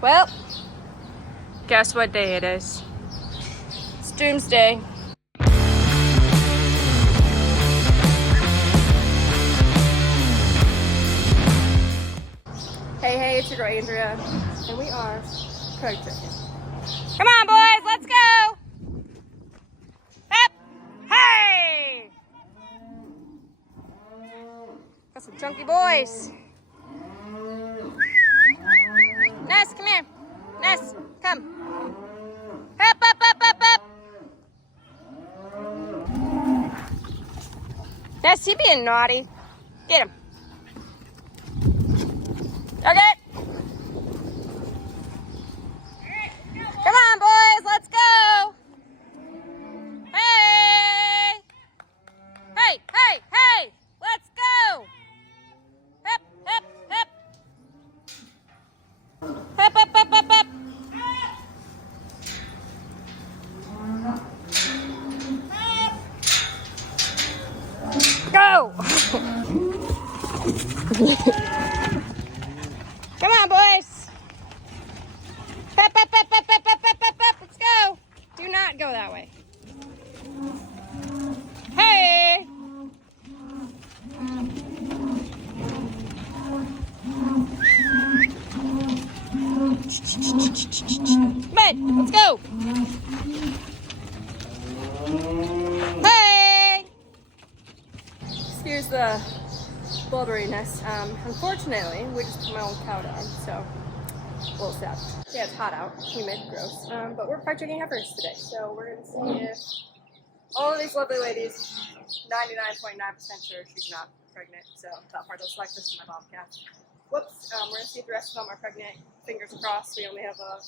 Well, guess what day it is? It's doomsday. Hey, it's your girl Andrea, and we are preg checking. Come on, boys, let's go! Up! Hey! Got some chunky boys. Ness, come here. Ness, come. Up, up, up, up, up. Ness, he being naughty. Get him. Okay. Come on, boys, let's go. Hey. Hey, hey, hey. Let's go. Hip, hip, hip. Hip, hip, hip, hip, hip. Go. Come on, boys. Pep, pep, pep, pep, pep, pep, pep, pep, pep. Let's go. Do not go that way. Hey. Come on, let's go. Hey. Here's the mulberry nest. Unfortunately, we just put my own cow down, so a little sad. Yeah, it's hot out, humid, gross. But we're preg checking heifers today, so we're gonna see if all of these lovely ladies, 99.9% sure she's not pregnant. So that part will select this to my bobcat. Whoops. We're gonna see if the rest of them are pregnant. Fingers crossed. We only have a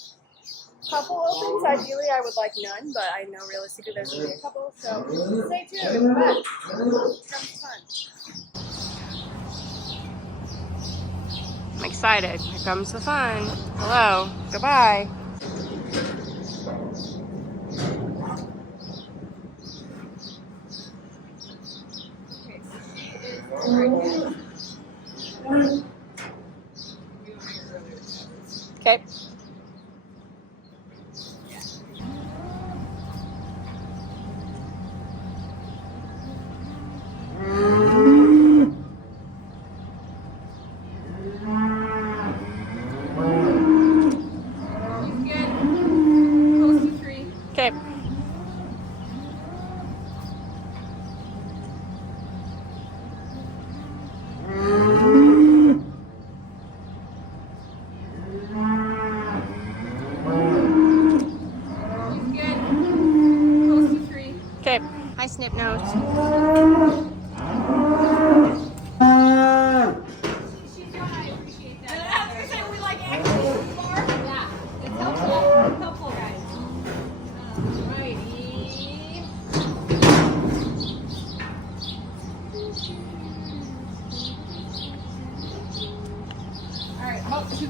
couple opens. Ideally, I would like none, but I know realistically there's only a couple. So stay tuned. But it's fun. I'm excited. Here comes the fun. Hello. Goodbye. Okay, so she is pregnant. Okay. Okay. Okay. Hi, Snip Nose. She's young, I appreciate that. We like acting more. Yeah, it's helpful. It's helpful, guys. Alrighty. Alright, how about you?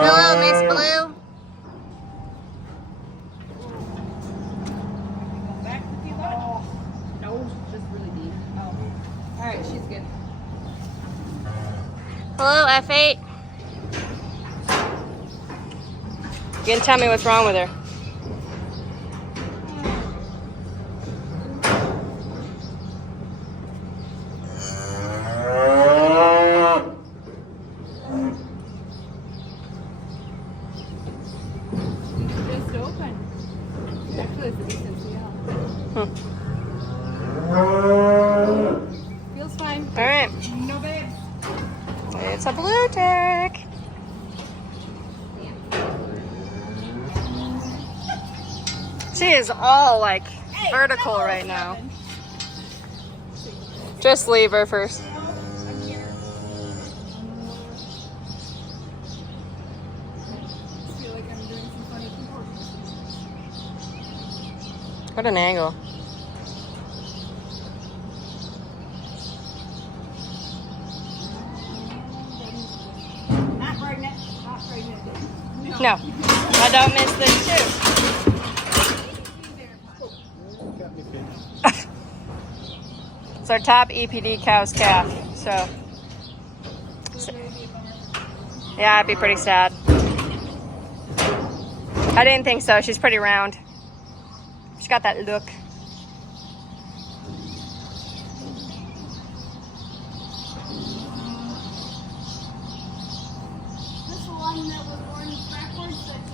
Hello, Miss Blue. Back to the butt. No, just really deep. Oh. Alright, she's good. Hello, F8. You can tell me what's wrong with her. Just open. Actually, it's a decent smell. Feels fine. All right. No babes. It's a blue tick. She is all like vertical right now. Just leave her first. What an angle. No, I don't miss this too. It's our top EPD cow's calf, so yeah, it'd be pretty sad. I didn't think so. She's pretty round. She's got that look.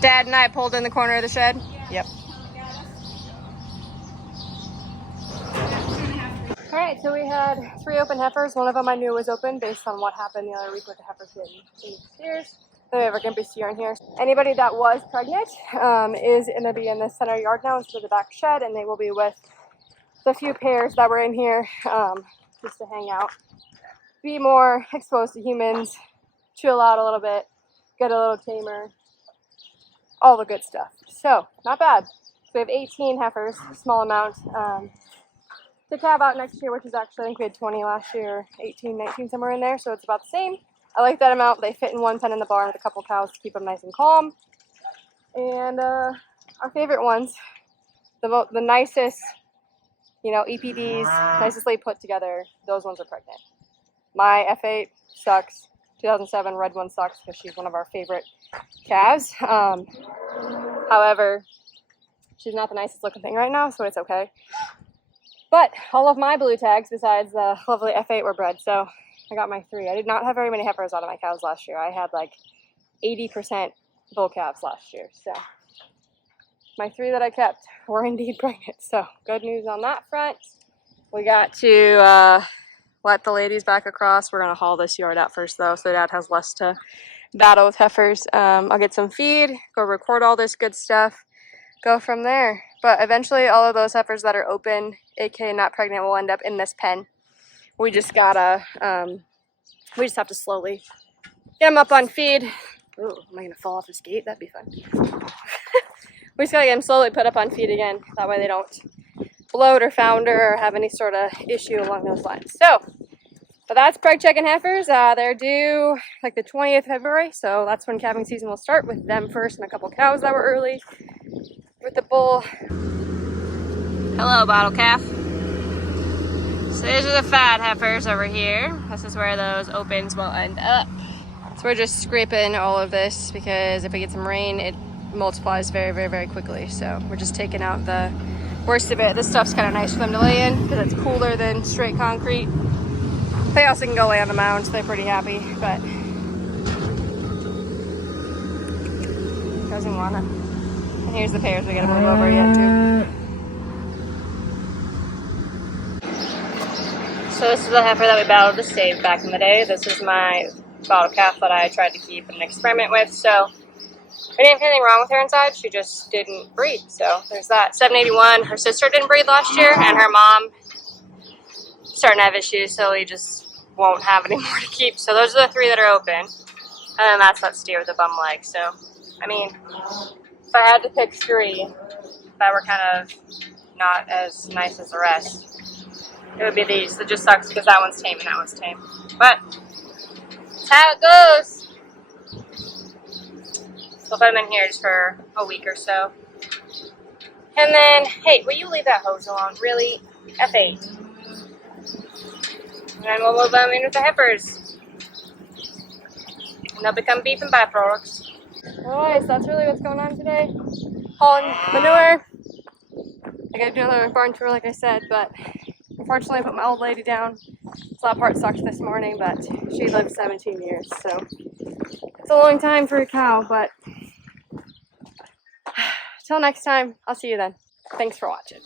Dad and I pulled in the corner of the shed. Yeah. Yep. All right, so we had 3 open heifers. One of them I knew was open based on what happened the other week with the heifers getting steers. Then we have a gimpy steer in here. Anybody that was pregnant is going to be in the center yard now instead of the back shed, and they will be with the few pairs that were in here just to hang out, be more exposed to humans, chill out a little bit, get a little tamer. All the good stuff. So, not bad. So we have 18 heifers, small amount, to calve out next year, which is actually, I think we had 20 last year, 18, 19, somewhere in there, so it's about the same. I like that amount. They fit in one pen in the barn with a couple cows to keep them nice and calm. And our favorite ones, the nicest, you know, EPDs, nicely put together, those ones are pregnant. My F8 sucks. 2007 red one sucks because she's one of our favorite calves. However, she's not the nicest looking thing right now, so it's okay. But all of my blue tags, besides the lovely F8, were bred, so I got my 3. I did not have very many heifers out of my cows last year. I had like 80% bull calves last year, so my 3 that I kept were indeed pregnant. So good news on that front. We got to let the ladies back across. We're gonna haul this yard out first though, so Dad has less to battle with heifers. I'll get some feed, go record all this good stuff, go from there. But eventually all of those heifers that are open, aka not pregnant, will end up in this pen. We just gotta, we just have to slowly get them up on feed. Ooh, am I gonna fall off this gate? That'd be fun. We just gotta get them slowly put up on feed again. That way they don't bloat or founder or have any sort of issue along those lines. So, but that's preg checking heifers. They're due like the 20th of February, so that's when calving season will start with them first and a couple cows that were early with the bull. Hello, bottle calf. So these are the fat heifers over here. This is where those opens will end up. So we're just scraping all of this because if we get some rain, it multiplies very, very, very quickly. So we're just taking out the worst of it. This stuff's kind of nice for them to lay in because it's cooler than straight concrete. They also can go lay on the mound, so they're pretty happy, but doesn't wanna. And here's the pairs we gotta move over yet too. So this is the heifer that we battled to save back in the day. This is my bottle calf that I tried to keep and experiment with. So we didn't have anything wrong with her inside, she just didn't breed. So there's that. 781, her sister didn't breed last year, and her mom starting to have issues, so we just won't have any more to keep. So those are the 3 that are open. And then that's that steer with the bum leg. So, I mean, if I had to pick 3 that were kind of not as nice as the rest, it would be these. It just sucks because that one's tame and that one's tame. But that's how it goes. So I'll put them in here just for a week or so. And then, hey, will you leave that hose alone? Really? F8. And then we'll move them in with the heifers. And they'll become beef and byproducts. Alright, so that's really what's going on today. Hauling manure. I gotta do another barn tour like I said, but unfortunately I put my old lady down. So that part sucked this morning, but she lived 17 years, so it's a long time for a cow, but till next time, I'll see you then. Thanks for watching.